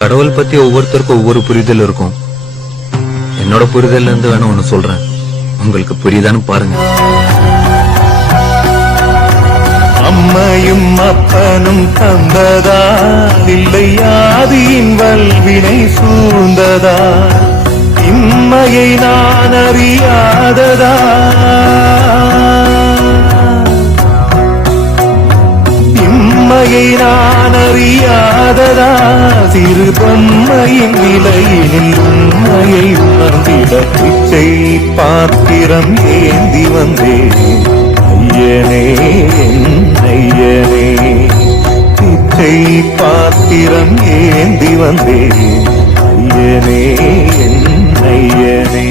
கடவுள் பத்தி ஒவ்வொருத்தருக்கும் ஒவ்வொரு புரிதல் இருக்கும். என்னோட புரிதல்ல இருந்து வேணா ஒண்ணு சொல்றேன், உங்களுக்கு புரியுதான்னு பாருங்க. அம்மையும் அப்பனும் தந்ததா, இல்லை ஆதியின் வல்வினை சூழ்ந்ததா, இம்மையை நான் அறியாததா, இம்மையை நான் அறியாததா, சிறு பொம்மையின் நிலையில் உண்மையை உணர்ந்திட பிச்சை பாத்திரம் ஏந்தி வந்தேன். ஐயனே ஐயனே, பிச்சை பாத்திரம் ஏந்தி வந்தேன். ஐயனே ஐயனே.